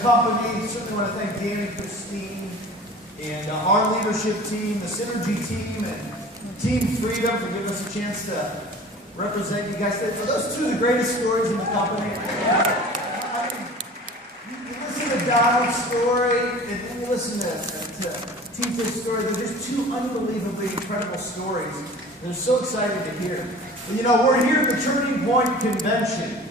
company. Certainly want to thank Dan and Christine and our leadership team, the Synergy team, and Team Freedom for giving us a chance to represent you guys. Are those two of the greatest stories in the company? I mean, you listen to Donald's story, and then you listen to Tita's story. They're just two unbelievably incredible stories. They're so excited to hear. You know, we're here at the Turning Point Convention.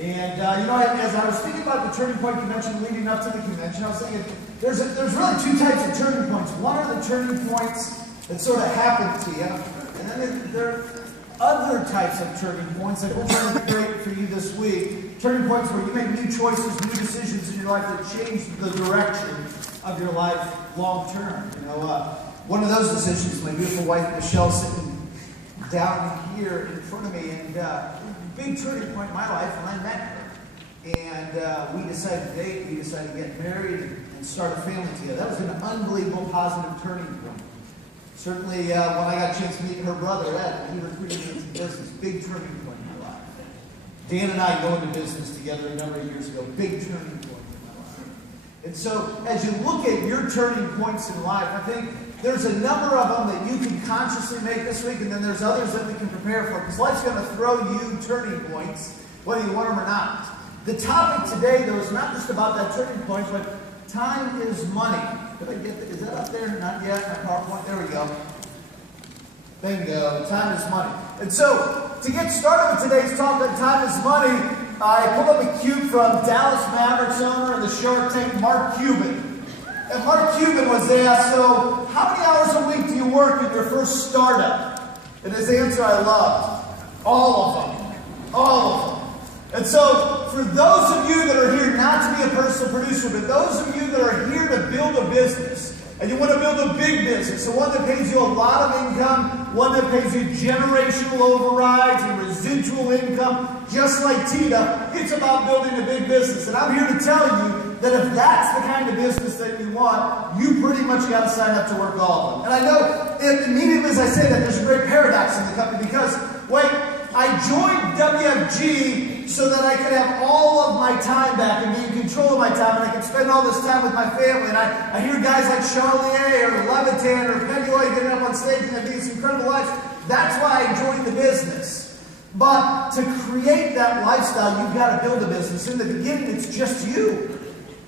And, you know, as I was thinking about the Turning Point Convention leading up to the convention, I was thinking there's really two types of turning points. One are the turning points that sort of happen to you. And then there are other types of turning points that we're trying to create for you this week. Turning points where you make new choices, new decisions in your life that change the direction of your life long term. You know, one of those decisions, my beautiful wife Michelle sitting down here in front of me, and big turning point in my life when I met her. And we decided to date, we decided to get married and start a family together. That was an unbelievable positive turning point. Certainly when I got a chance to meet her brother, Ed, he recruited me into business. Big turning point in my life. Dan and I go into business together a number of years ago. Big turning point in my life. And so as you look at your turning points in life, I think there's a number of them that you can consciously make this week, and then there's others that we can prepare for, because life's going to throw you turning points, whether you want them or not. The topic today, though, is not just about that turning point, but time is money. Did I get that? Is that up there? Not yet. My PowerPoint. There we go. Bingo. Time is money. And so, to get started with today's topic, time is money, I pulled up a cube from Dallas Mavericks owner and the Shark Tank, Mark Cuban. And Mark Cuban was asked, so how many hours a week do you work in your first startup? And his answer I loved. All of them. All of them. And so, for those of you that are here not to be a personal producer, but those of you that are here to build a business, and you want to build a big business, so one that pays you a lot of income, one that pays you generational overrides and residual income, just like Tita, it's about building a big business. And I'm here to tell you that if that's the kind of business that you want, you pretty much got to sign up to work all of them. And I know, immediately as I say that, there's a great paradox in the company, because, wait, I joined WFG so that I could have all of my time back and be in control of my time, and I could spend all this time with my family. And I hear guys like Charlier or Levitan or Penny getting up on stage and having these incredible lives. That's why I joined the business. But to create that lifestyle, you've got to build a business. In the beginning, it's just you.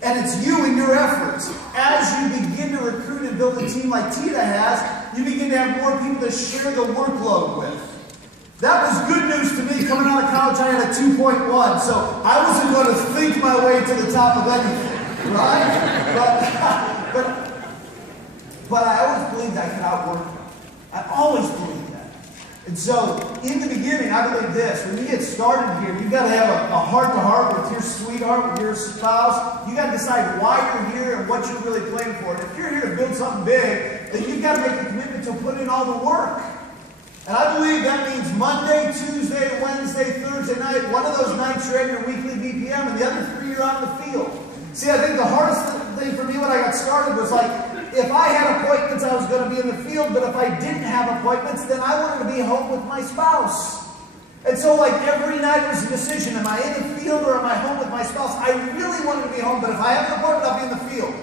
And it's you and your efforts. As you begin to recruit and build a team like Tita has, you begin to have more people to share the workload with. That was good news to me. Coming out of college, I had a 2.1, so I wasn't going to think my way to the top of anything, right? But I always believed I could outwork them. I always believed that. And so, in the beginning, I believe this. When you get started here, you've got to have a heart-to-heart with your sweetheart, with your spouse. You've got to decide why you're here and what you're really playing for. And if you're here to build something big, then you've got to make a commitment to put in all the work. And I believe that means Monday, Tuesday, Wednesday, Thursday night. One of those nights you're at your weekly BPM, and the other 3 you're out in the field. See, I think the hardest thing for me when I got started was like, if I had appointments, I was going to be in the field, but if I didn't have appointments, then I wanted to be home with my spouse. And so like every night was a decision, am I in the field or am I home with my spouse? I really wanted to be home, but if I have an appointment, I'll be in the field.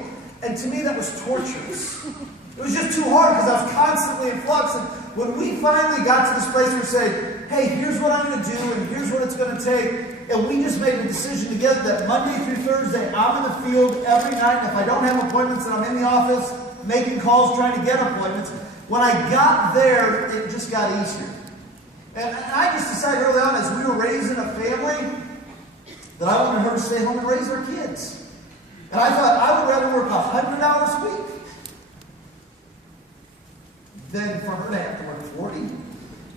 And to me, that was torturous. It was just too hard because I was constantly in flux. And when we finally got to this place where we said, hey, here's what I'm going to do and here's what it's going to take, and we just made a decision together that Monday through Thursday, I'm in the field every night, and if I don't have appointments, then I'm in the office making calls, trying to get appointments. When I got there, it just got easier. And I just decided early on, as we were raising a family, that I wanted her to stay home and raise our kids. And I thought I would rather work 100 hours a week than for her to have to work 40.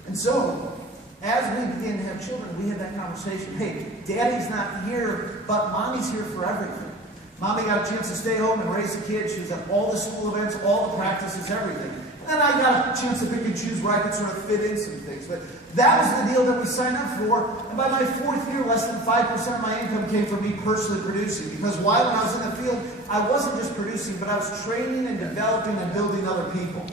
And so, as we began to have children, we had that conversation. Hey, Daddy's not here, but Mommy's here for everything. Mommy got a chance to stay home and raise the kids. She was at all the school events, all the practices, everything. And then I got a chance to pick and choose where I could sort of fit in some things. But that was the deal that we signed up for. And by my 4th year, less than 5% of my income came from me personally producing. Because while when I was in the field, I wasn't just producing, but I was training and developing and building other people.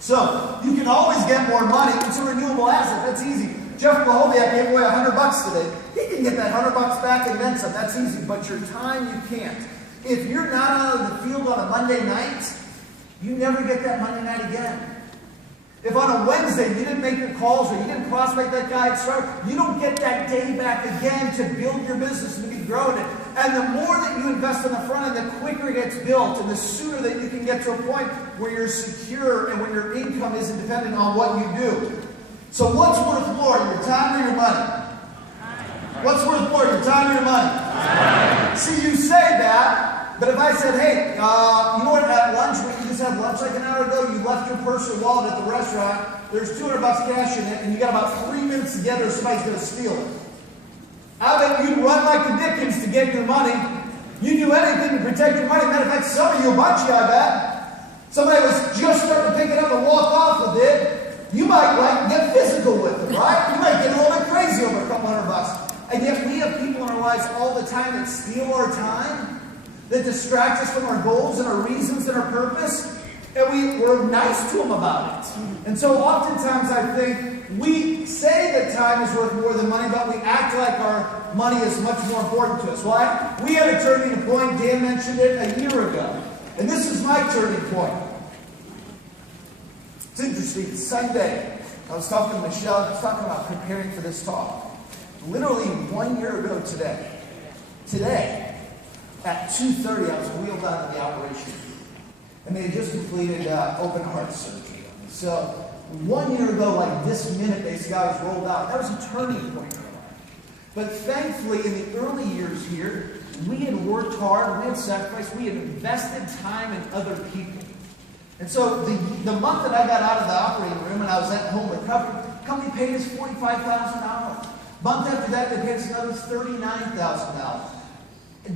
So, you can always get more money. It's a renewable asset. That's easy. Jeff Mahobiak gave away $100 today. He can get that $100 back and then some. That's easy. But your time, you can't. If you're not on the field on a Monday night, you never get that Monday night again. If on a Wednesday you didn't make your calls or you didn't prospect that guy at start, you don't get that day back again to build your business and keep growing it. And the more that you invest on the front end, the quicker it gets built and the sooner that you can get to a point where you're secure and when your income isn't dependent on what you do. So what's worth more, your time or your money? What's worth more, your time or your money? See, you say that, but if I said, hey, you know what, at lunch, when you just had lunch like an hour ago, you left your purse or wallet at the restaurant, there's $200 cash in it, and you got about 3 minutes to get it or somebody's going to steal it. I bet you'd run like the Dickens to get your money. You'd do anything to protect your money. Matter of fact, some of you, a bunch of you, I bet. Somebody was just starting to pick it up and walk off with it. You might like get physical with it, right? You might get a little bit crazy over a couple $100. And yet we have people in our lives all the time that steal our time, that distract us from our goals and our reasons and our purpose, and we're nice to them about it. And so oftentimes I think we say that time is worth more than money, but we act like our money is much more important to us. Why? We had a turning point. Dan mentioned it a year ago. And this is my turning point. It's interesting. Sunday, I was talking to Michelle. I was talking about preparing for this talk. Literally 1 year ago today, at 2:30, I was wheeled out of the operation. And they had just completed open heart surgery. So 1 year ago, like this minute, basically, I was rolled out. That was a turning point in my life. But thankfully, in the early years here, we had worked hard, we had sacrificed, we had invested time in other people. And so the month that I got out of the operating room and I was at home recovering, the company paid us $45,000. Month after that, they paid us another $39,000.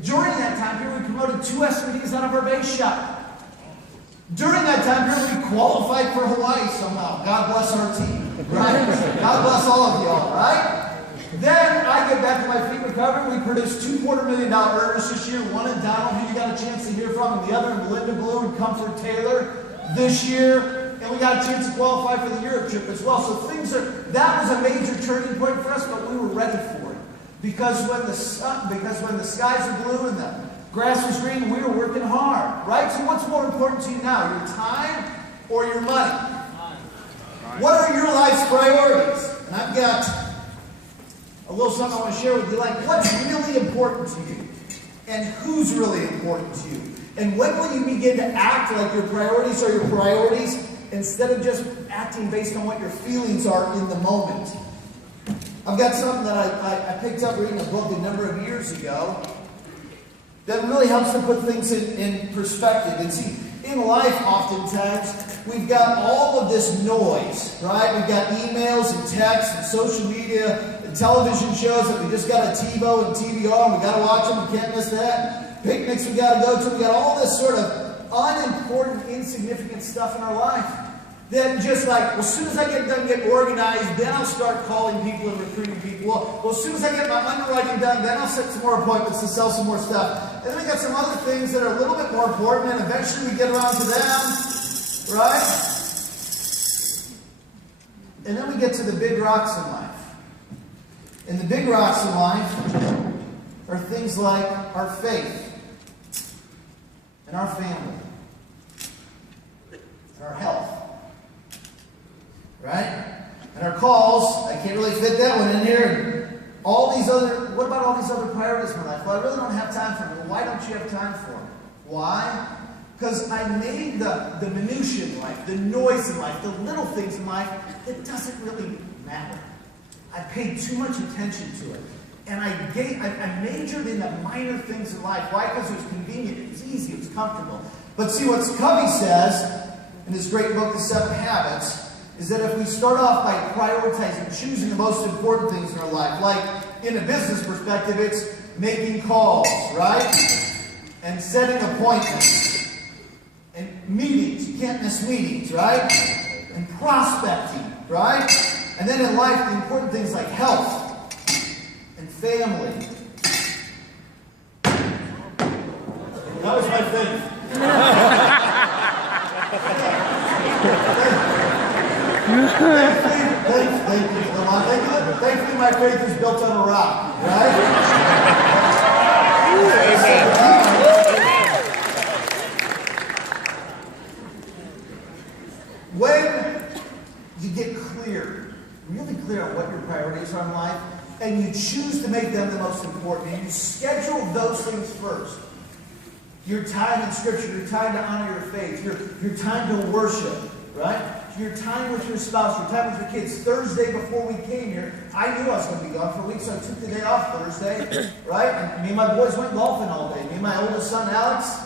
During that time period, we promoted 2 SMDs out of our base shop. During that time period, we qualified for Hawaii somehow. God bless our team, right? God bless all of y'all, right? Then I get back to my feet recovering. We produced $2 $250,000 earners this year. One in Donald, who you got a chance to hear from, and the other in Belinda Blue and Comfort Taylor this year. And we got a chance to qualify for the Europe trip as well. So that was a major turning point for us, but we were ready for it. Because when the skies are blue and the grass was green, we were working hard, right? So what's more important to you now, your time or your money? What are your life's priorities? And I've got a little something I want to share with you, like what's really important to you and who's really important to you. And when will you begin to act like your priorities are your priorities instead of just acting based on what your feelings are in the moment? I've got something that I picked up reading a book a number of years ago that really helps to put things in perspective. And see, in life, oftentimes, we've got all of this noise, right? We've got emails and texts and social media and television shows that we just got a TiVo and TVR and we got to watch them, we can't miss that. Picnics we got to go to. We got all this sort of unimportant, insignificant stuff in our life. Then just like, well, as soon as I get done getting organized, then I'll start calling people and recruiting people. Well, as soon as I get my underwriting done, then I'll set some more appointments to sell some more stuff. And then we got some other things that are a little bit more important, and eventually we get around to them, right? And then we get to the big rocks in life. And the big rocks in life are things like our faith, and our family, and our health. Right? And our calls, I can't really fit that one in here. What about all these other priorities in my life? Well, I really don't have time for them. Well, why don't you have time for them? Why? Because I made the minutiae in life, the noise in life, the little things in life, it doesn't really matter. I paid too much attention to it. And I majored in the minor things in life. Why? Because it was convenient, it was easy, it was comfortable. But see, what Covey says in his great book, The 7 Habits, is that if we start off by prioritizing, choosing the most important things in our life, like in a business perspective, it's making calls, right? And setting appointments. And meetings, you can't miss meetings, right? And prospecting, right? And then in life, the important things like health and family. That was my faith. Thankfully, my faith is built on a rock, right? Amen. really clear on what your priorities are in life, and you choose to make them the most important, and you schedule those things first. Your time in Scripture, your time to honor your faith, your time to worship, right? Your time with your spouse, your time with your kids. Thursday before we came here, I knew I was going to be gone for a week, so I took the day off Thursday, right? And me and my boys went golfing all day. Me and my oldest son, Alex,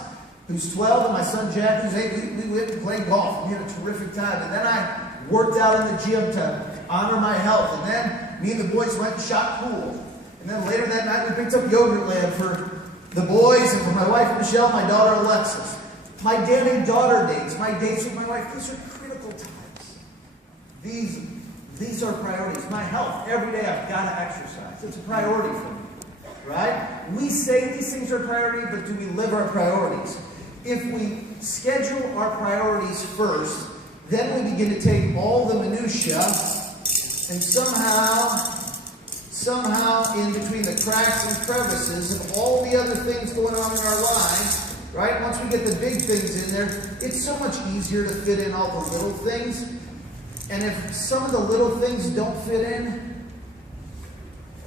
who's 12, and my son, Jack, who's 8, we went and played golf. We had a terrific time. And then I worked out in the gym to honor my health. And then me and the boys went and shot pool. And then later that night, we picked up Yogurtland for the boys and for my wife, Michelle, my daughter, Alexis. My daddy-daughter dates, my dates with my wife, these are critical times. These are priorities. My health, every day I've got to exercise. It's a priority for me, right? We say these things are a priority, but do we live our priorities? If we schedule our priorities first, then we begin to take all the minutiae and somehow in between the cracks and crevices of all the other things going on in our lives, right? Once we get the big things in there, it's so much easier to fit in all the little things. And if some of the little things don't fit in,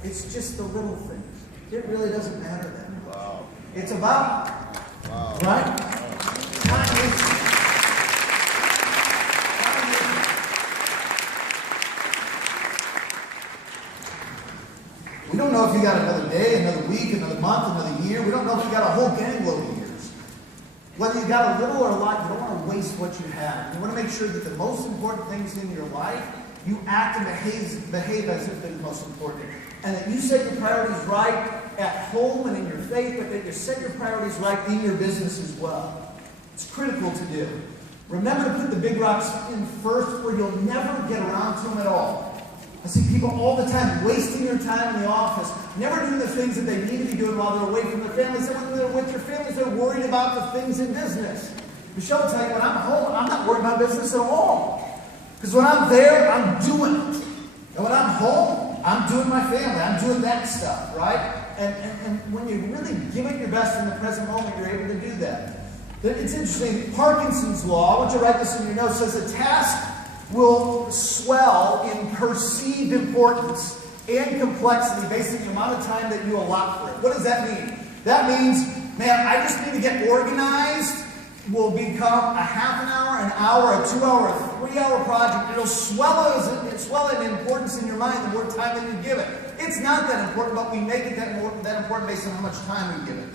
it's just the little things. It really doesn't matter then. Wow. It's about, right? Time is, we don't know if you got another day, another week, another month, another year. We don't know if you got a whole gangload of years. Whether you got a little or a lot, you don't want to waste what you have. You want to make sure that the most important things in your life, you act and behave as if they're the most important. And that you set your priorities right at home and in your faith, but that you set your priorities right in your business as well. It's critical to do. Remember to put the big rocks in first, or you'll never get around to them at all. I see people all the time wasting their time in the office, never doing the things that they need to be doing while they're away from their families. And when they're with their families, they're worried about the things in business. Michelle will tell you, when I'm home, I'm not worried about business at all. Because when I'm there, I'm doing it. And when I'm home, I'm doing my family. I'm doing that stuff, right? And when you really give it your best in the present moment, you're able to do that. It's interesting. Parkinson's law, I want you to write this in your notes, says a task will swell in perceived importance and complexity based on the amount of time that you allot for it. What does that mean? That means, man, I just need to get organized will become a half an hour, a 2 hour, a 3 hour project. It'll swell in importance in your mind the more time that you give it. It's not that important, but we make it that important based on how much time we give it.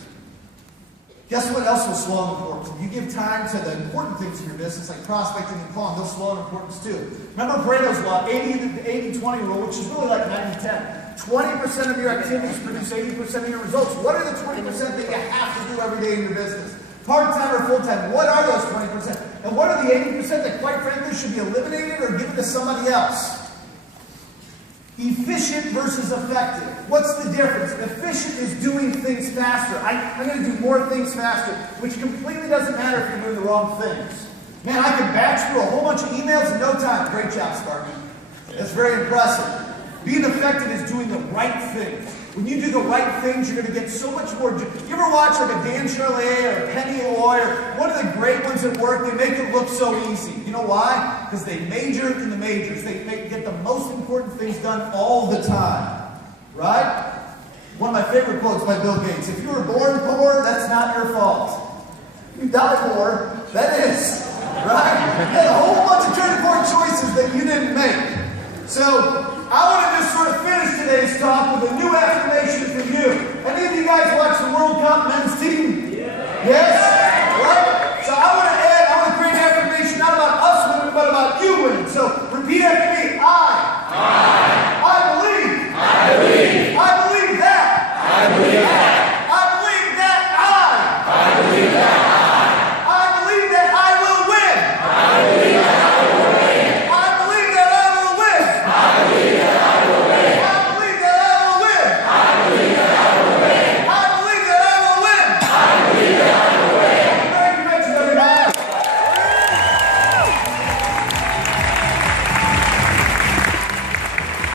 Guess what else will swell in importance? If you give time to the important things in your business, like prospecting and calling, they'll swell in importance too. Remember Pareto's law, 80-20 rule, which is really like 90-10. 20% of your activities produce 80% of your results. What are the 20% that you have to do every day in your business? Part-time or full-time? What are those 20%? And what are the 80% that, quite frankly, should be eliminated or given to somebody else? Efficient versus effective. What's the difference? Efficient is doing things faster. I'm going to do more things faster, which completely doesn't matter if you're doing the wrong things. Man, I can batch through a whole bunch of emails in no time. Great job, Sparky. That's very impressive. Being effective is doing the right things. When you do the right things, you're going to get so much more. You ever watch like a Dan Charlet or a Penny Loy or one of the great ones at work? They make it look so easy. You know why? Because they major in the majors. They get the most important things done all the time. Right? One of my favorite quotes by Bill Gates. If you were born poor, that's not your fault. If you die poor, that is. Right? You had a whole bunch of turning point choices that you didn't make. So, I want to just sort of finish today's talk with a new affirmation for you. Any of you guys watch the World Cup men's team? Yeah. Yes?